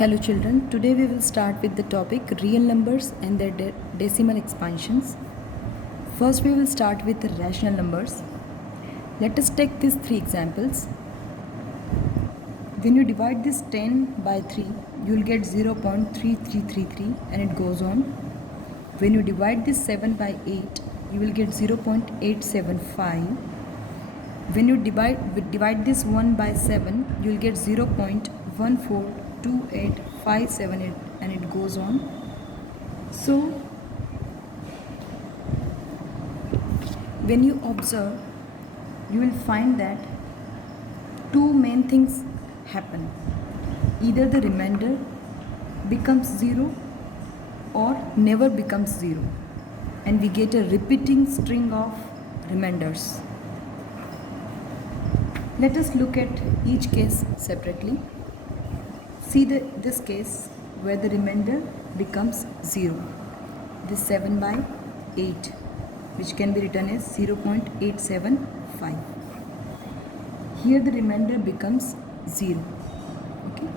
Hello children, today we will start with the topic real numbers and their decimal expansions. First we will start with the rational numbers. Let us take these three examples. When you divide this 10 by 3, you will get 0.3333 and it goes on. When you divide this 7 by 8, you will get 0.875. When you divide this 1 by 7, you will get 0.142857 and it goes on. So when you observe, you will find that two main things happen. Either the remainder becomes 0 or never becomes 0, and we get a repeating string of remainders. Let us look at each case separately. See this case where the remainder becomes 0. This 7 by 8, which can be written as 0.875. Here the remainder becomes 0. Okay.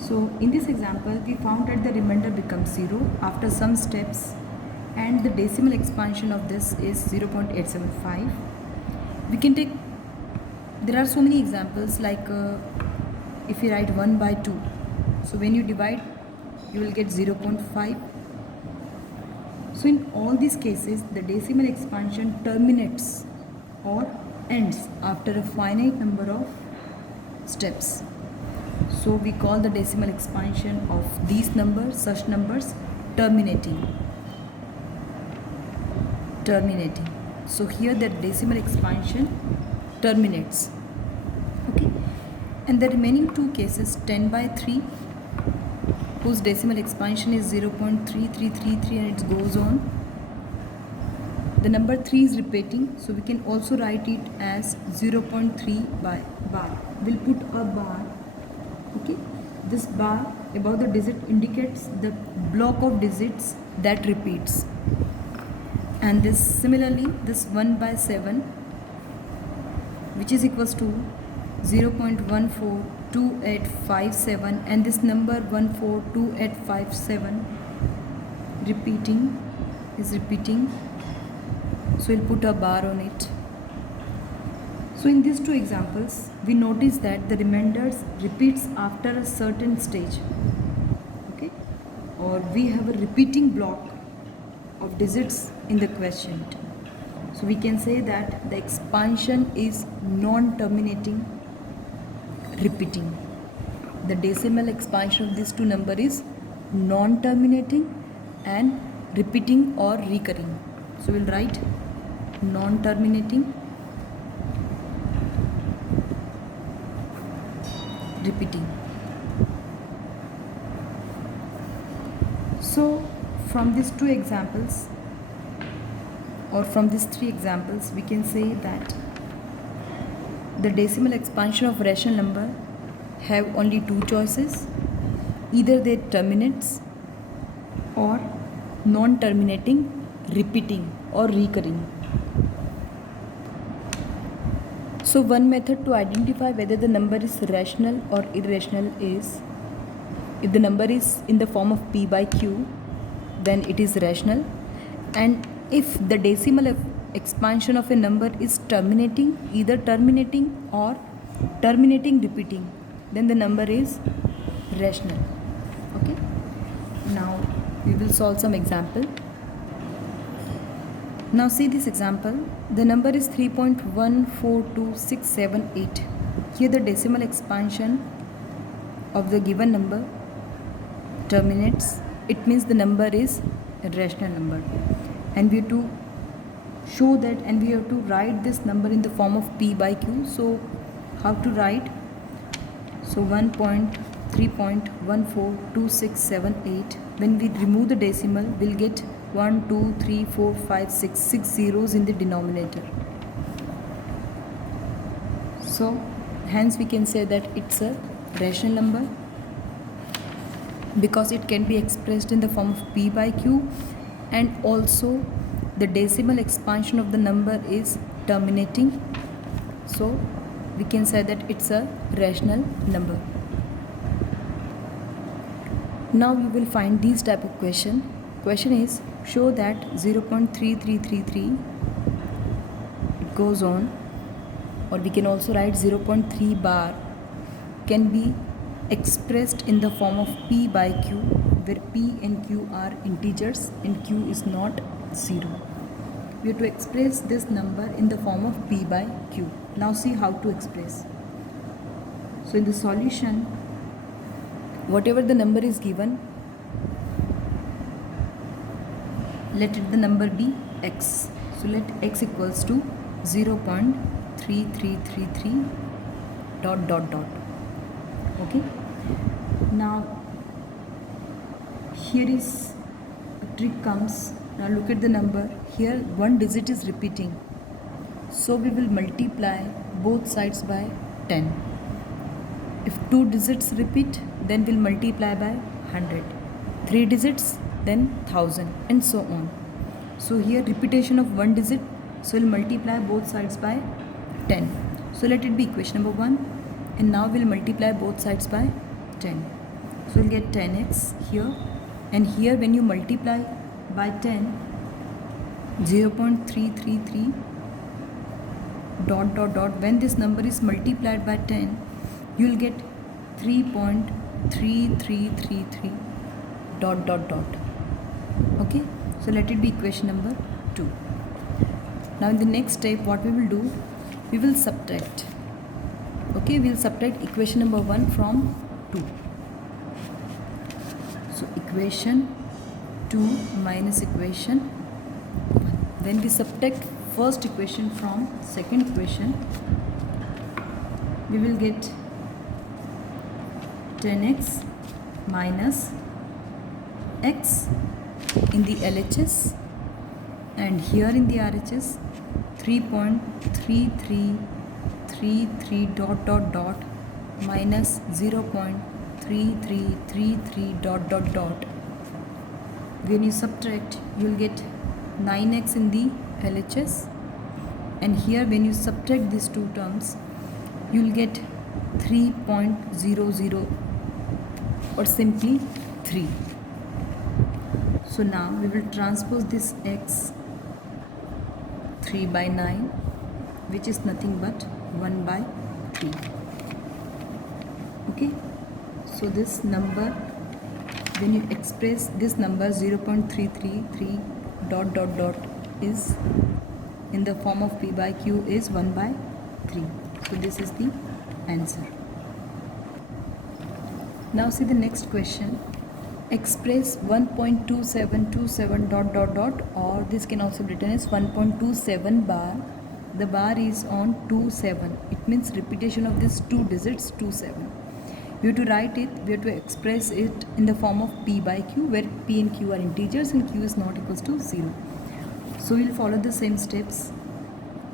So in this example, we found that the remainder becomes 0 after some steps, and the decimal expansion of this is 0.875. We can take, there are so many examples like if you write 1 by 2, so when you divide you will get 0.5. So in all these cases the decimal expansion terminates or ends after a finite number of steps. So we call the decimal expansion of these numbers, such numbers, terminating. So here the decimal expansion terminates. Okay, and the remaining two cases, 10 by 3, whose decimal expansion is 0.3333 and it goes on. The number 3 is repeating, so we can also write it as 0.3 by bar. We'll put a bar. Okay, this bar above the digit indicates the block of digits that repeats. And this similarly, this 1 by 7, which is equals to 0.142857, and this number 142857 is repeating, so we'll put a bar on it. So in these two examples, we notice that the remainders repeats after a certain stage. Okay, or we have a repeating block of digits in the quotient. So we can say that the expansion is non-terminating, repeating. The decimal expansion of these two numbers is non-terminating and repeating or recurring. So we'll write non-terminating, repeating. So from these two examples, or from these three examples, we can say that the decimal expansion of rational number have only two choices. Either they terminates or non-terminating, repeating or recurring. So one method to identify whether the number is rational or irrational is, if the number is in the form of p by q, then it is rational, and if the decimal expansion of a number is terminating, either terminating or terminating repeating, then the number is rational. Okay, now we will solve some example. Now see this example. The number is 3.142678. Here the decimal expansion of the given number terminates. It means the number is a rational number, and we have to show that, and we have to write this number in the form of p by q. So how to write? So 1.3.142678. when we remove the decimal, we'll get 1 2 3 4 5 6 zeros in the denominator. So hence we can say that it's a rational number because it can be expressed in the form of p by q, and also the decimal expansion of the number is terminating, so we can say that it's a rational number. Now you will find these type of question. Question is, show that 0.3333 it goes on, or we can also write 0.3 bar can be expressed in the form of p by q, where p and q are integers and q is not 0. We have to express this number in the form of p by q. Now see how to express. So in the solution, whatever the number is given, let the number be x. So let x equals to 0.3333 ... Okay. Now here is a trick comes. Now look at the number. Here one digit is repeating. So we will multiply both sides by 10. If 2 digits repeat, then we'll multiply by 100. 3 digits, then 1000, and so on. So here repetition of one digit, so we'll multiply both sides by 10. So let it be equation number 1, and now we'll multiply both sides by 10. So we'll get 10x here, and here when you multiply by 10, 0.333 ... when this number is multiplied by 10, you will get 3.3333 ... Okay, so let it be equation number 2. Now in the next step, what we will do, we will subtract. Okay, we will subtract equation number 1 from 2. So equation 2 minus equation 1. When we subtract first equation from second equation, we will get 10x minus x in the LHS, and here in the RHS 3.3333 ... minus 0.3333 ... When you subtract, you will get 9x in the LHS, and here when you subtract these two terms, you will get 3.00, or simply 3. So now we will transpose this x, 3 by 9, which is nothing but 1 by 3. Okay, so this number, when you express this number 0.333 ... is in the form of p by q is 1 by 3. So this is the answer. Now see the next question. Express 1.2727 ... or this can also be written as 1.27 bar. The bar is on 27. It means repetition of these two digits, 27. We have to write it, we have to express it in the form of p by q, where p and q are integers and q is not equals to 0. So we will follow the same steps.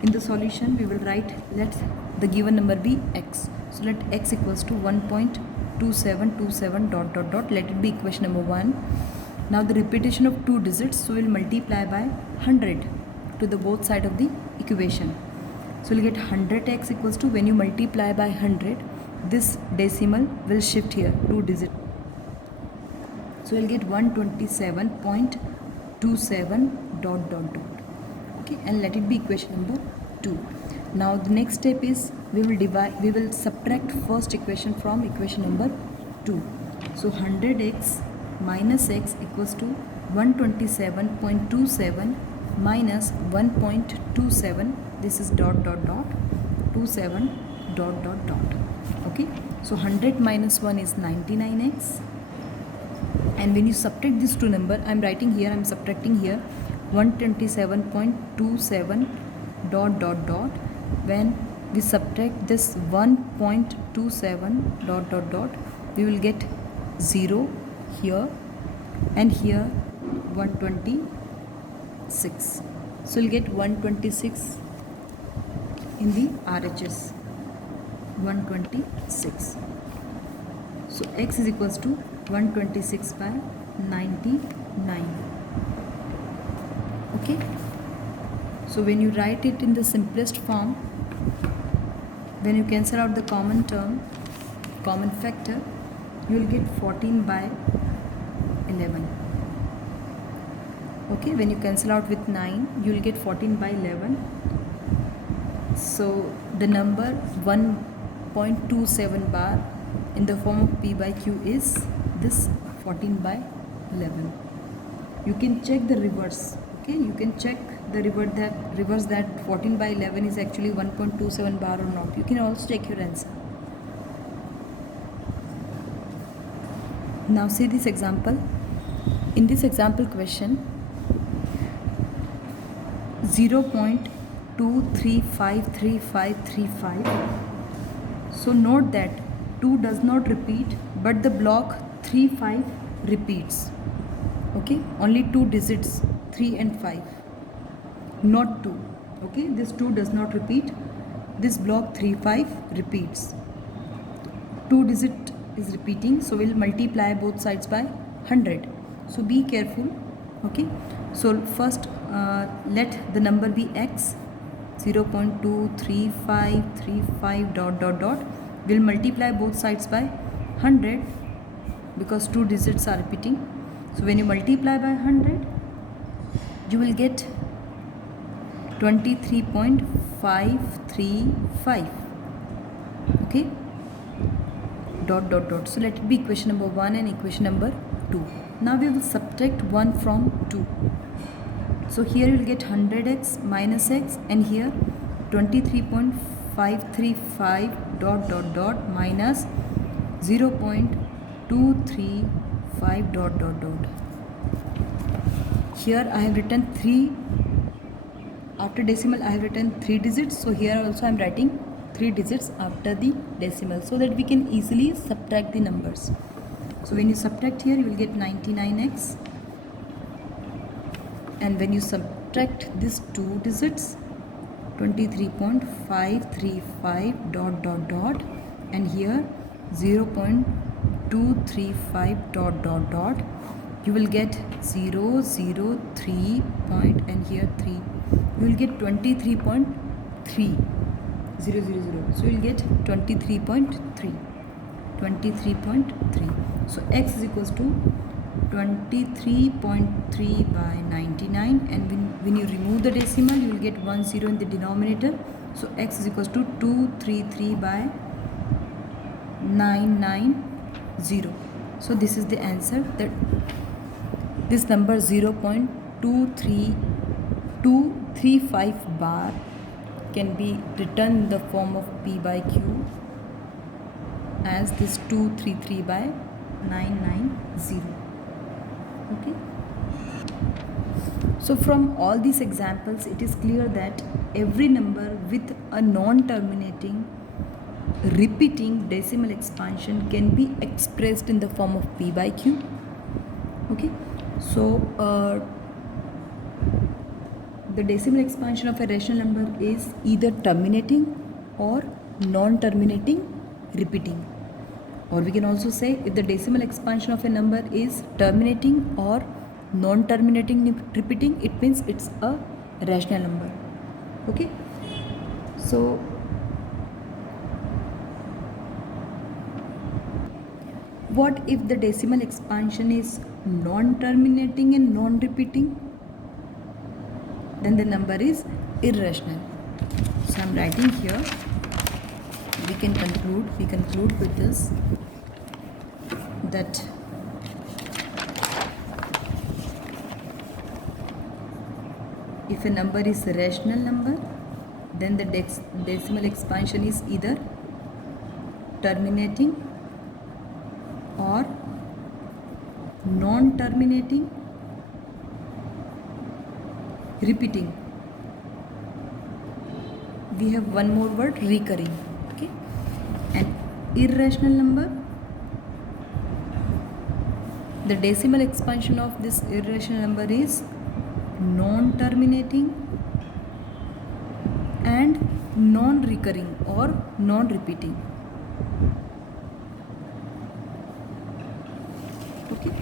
In the solution, we will write, let the given number be x. So let x equals to 1.2727 ... let it be equation number 1. Now the repetition of two digits, so we'll multiply by 100 to the both side of the equation. So we'll get 100x equals to, when you multiply by 100, this decimal will shift here, 2 digit. So we'll get 127.27 ... Okay, and let it be equation number 2. Now the next step is, we will subtract first equation from equation number 2. So 100x minus x equals to 127.27 minus 1.27, this is ... 27 ... Okay, so 100 minus 1 is 99x, and when you subtract these two number, I am writing here, I am subtracting here 127.27 ... when we subtract this 1.27 ... we will get 0 here, and here 126. So we'll get 126 in the RHS, 126. So x is equals to 126 by 99. Okay, so when you write it in the simplest form, when you cancel out the common term, common factor, you will get 14 by 11. Okay, when you cancel out with 9, you will get 14 by 11. So the number 1.27 bar in the form of P by Q is this 14 by 11. You can check the reverse. Okay, you can check the reverse that 14 by 11 is actually 1.27 bar or not. You can also check your answer. Now see this example. In this example question, 0.23535535. So note that 2 does not repeat, but the block 35 repeats. Okay, only 2 digits, 3 and 5, not 2. Okay, this 2 does not repeat. This block 35 repeats. 2 digit is repeating, so we'll multiply both sides by 100. So be careful. Okay, so first let the number be x, 0.23535 dot dot dot. We'll multiply both sides by 100 because 2 digits are repeating. So when you multiply by 100, you will get 23.535. Okay, dot dot dot. So let it be equation number 1 and equation number 2. Now we will subtract 1 from 2. So here you will get 100x minus x, and here 23.535 dot dot dot minus 0.235 dot dot dot. Here I have written 3, after decimal I have written 3 digits, so here also I am writing 3 digits after the decimal so that we can easily subtract the numbers. So when you subtract here, you will get 99x, and when you subtract these 2 digits, 23.535 dot dot dot, and here 0.235 dot dot dot, you will get 0, 0, 3 point, and here 3. You will get 23.3. 0, 0, 0. So you will get 23.3. 23.3. So x is equals to 23.3 by 99, and when you remove the decimal, you will get 1 0 in the denominator. So x is equals to 233 by 990. So this is the answer, that this number 0.235 bar can be written in the form of P by Q as this 233 by 990. Okay. So from all these examples, it is clear that every number with a non-terminating repeating decimal expansion can be expressed in the form of P by Q. Okay. So the decimal expansion of a rational number is either terminating or non-terminating repeating. Or we can also say, if the decimal expansion of a number is terminating or non-terminating repeating, it means it's a rational number. Okay. So what if the decimal expansion is non-terminating and non-repeating? Then the number is irrational. So I am writing here. We conclude with this, that if a number is a rational number, then the decimal expansion is either terminating or non-terminating repeating. We have one more word, recurring. Okay. An irrational number, the decimal expansion of this irrational number is non-terminating and non-recurring or non-repeating. Okay.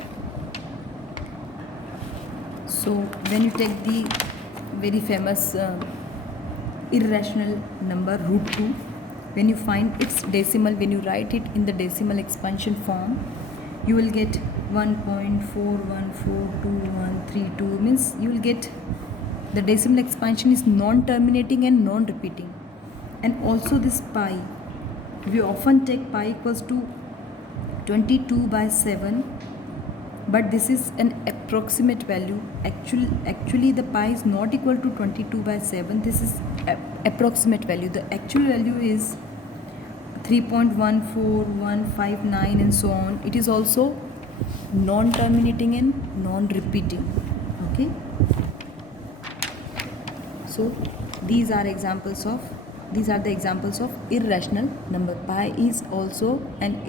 So when you take the very famous irrational number root 2, when you find its decimal, when you write it in the decimal expansion form, you will get 1.414232 means you will get the decimal expansion is non-terminating and non-repeating. And also this pi, we often take pi equals to 22/7, but this is an approximate value. Actually the pi is not equal to 22/7. This is approximate value. The actual value is 3.14159 and so on. It is also non-terminating and non-repeating. Okay, so these are the examples of irrational number. Pi is also an